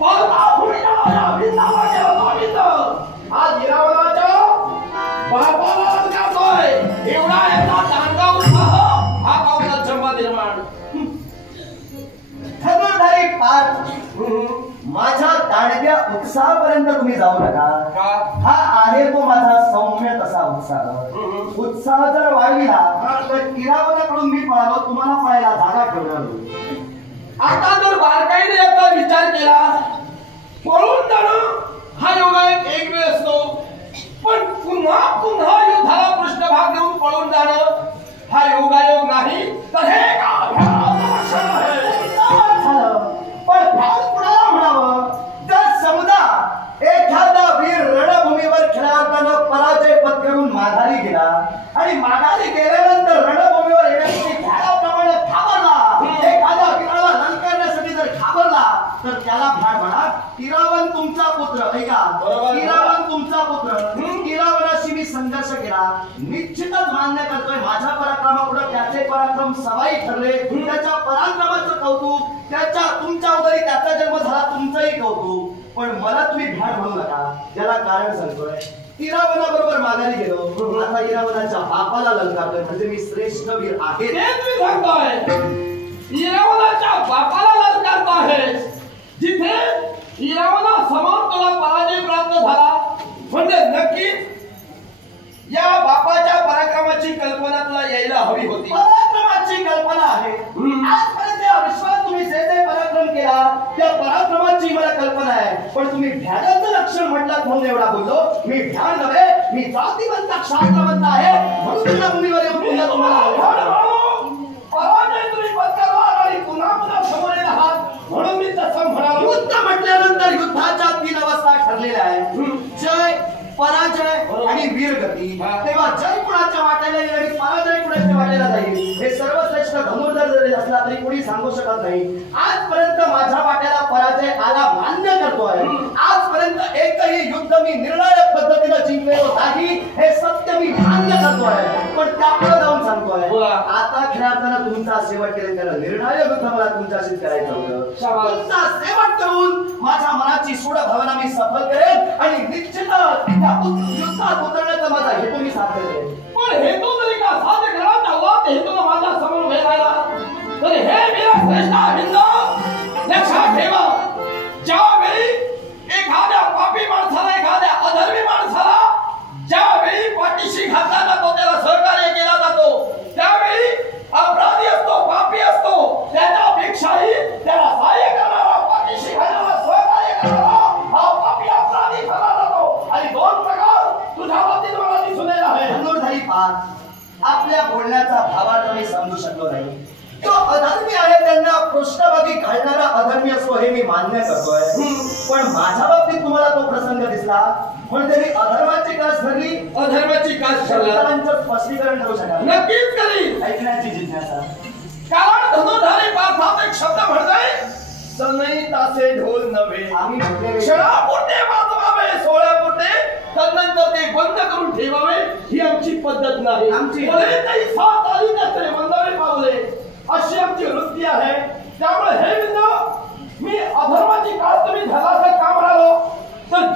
आज इरावनाच्या बापाला कातोय एवढा याचा दांडगा उत्साह हा गावाला जन्म निर्माण खबरदारी पार माझ्या दांडग्या उत्साहापर्यंत तुम्ही जाऊ नका। हा आहे तो माझा सौम्य तसा उत्साह जर वाढविला तर इरावनाकडून मी पळालो तुम्हाला पळायला जागा ठेवणार। आता जर बारकाईने याचा विचार केला पळून जाणं हा योगायोग एक वेळ असतो पण पुन्हा पुन्हा युद्धाला पृष्ठभाग देऊन पळून जाणं हा योगायोग नाही तर हे पण भाग कुणाला म्हणावं जर समजा एखादा वीर रणभूमीवर खेळताना पराजय पत्करून माघारी गेला आणि माघारी गेल्यानंतर रणभूमीवर येण्यासाठी भ्याडाप्रमाणे घाबरला एखाद्या वीराला ललकारण्यासाठी जर घाबरला तर त्याला भ्याड म्हणा इरावण तुमचा पुत्र ऐका इरावण तुमचा पुत्र इरावणाशी मी संघर्ष केला निश्चितच मान्य करतोय माझ्या पराक्रमापुढे त्याचे पराक्रम सवाई ठरले त्याच्या पराक्रमाचं कौतुक त्याच्या तुमच्या उदरी त्याचा जन्म झाला तुमचंही कौतुक पण मला तुम्ही भ्याड म्हणू नका ज्याला कारण सांगतोय इरावणाबरोबर माघारी गेलो आता इरावणाच्या बापाला ललकारतोय म्हणजे मी श्रेष्ठ वीर आहे तेच मी सांगतोय इरावणाच्या बापाला ललकारत आहे जिथे इरावणा समान तुला पराजय प्राप्त झाला म्हणजे नक्कीच या बापाच्या पराक्रमाची कल्पना तुला यायला हवी होती। पराक्रमाची कल्पना आहे आजपर्यंत या विश्वात तुम्ही जे जे पराक्रम केला त्या पराक्रमाची मला कल्पना आहे पण तुम्ही भ्याडाचं लक्षण म्हटलात म्हणून एवढा बोललो मी भ्याड नव्हे मी जातीवंत क्षात्रवंत आहे म्हणून तुला भूमीवर येऊन पुन्हा तुम्हाला पराजय तुम्ही पत्करला आणि पुन्हा पुन्हा समोर येत आहात म्हणून मी तसं म्हणालो। युद्ध म्हटल्यानंतर युद्धाच्या 3 अवस्था ठरलेल्या आहेत जय पराजय आणि वीरगती तेव्हा जय कुणाच्या वाट्याला येईल आणि पराजय कुणाच्या वाट्याला जाईल हे सर्वश्रेष्ठ धनुर्धर जरी असला तरी कोणी सांगू शकत नाही। आजपर्यंत माझ्या वाट्याला पराजय आला मान्य करतोय आजपर्यंत एकही युद्ध मी निर्णायक पद्धतीने जिंकलेलो नाही हे सत्य मी मान्य करतोय पण त्यापुढे जाऊन सांगतोय आता खेळताना तुमचा शेवट केल्यानंतर निर्णायक युद्ध मला तुमच्याशीच करायचं होतं तुमचा शेवट करून माझ्या मनाची सूड भावना मी सफल करेन आणि निश्चितच युद्धात उतरण्याचा माझा हेतू मी साध्य करेन पण हेतू जरी का साध्य करा तेव्हा हेतू माझ्या समोर उभे राहिला तर हे वीरश्रेष्ठ हिंद लक्षात ठेवा ज्यावेळी एखाद्या पापी माणसाला एखाद्या अधर्मी माणसाला ज्यावेळी पाठीशी घातला जातो त्याला सहकार्य केला जातो त्यावेळी अपराधी असतो पापी असतो त्याच्यापेक्षाही त्याला सहाय्य करणारा पाठीशी घालणारा सहकार्य करणारा हा पापी अपराधी ठरला जातो आणि 2 प्रकार तुझ्या बाबतीत मला दिसून येत आहे। धनुर्धारी पार आपल्या बोलण्याचा भावार्थ मी समजू शकलो नाही जो अधर्मी आहे त्यांना पृष्ठभागी घालणारा अधर्मी असो हे मी मान्य करतोय पण माझ्या बाबतीत तुम्हाला तो प्रसंग दिसला म्हणजे मी अधर्माची कास धरली अधर्माची कास शब्दांचं स्पष्टीकरण करू शकाल नक्कीच करीन ऐकण्याची जिज्ञासा कारण धनुर्धारी पार्थात एक शब्द म्हणतोय सनई तासे ढोल नव्हे आम्ही क्षणापुरते वाजवावे सोहळ्यापुरते त्यानंतर ते बंद करून ठेवावे ही आमची पद्धत नाही आमची काही 7 आली त्याचे मंदावे पावले अशी आमची वृत्ती आहे त्यामुळे हे बिंदू मी अधर्माची कास तुम्ही धराचं का म्हणालो तर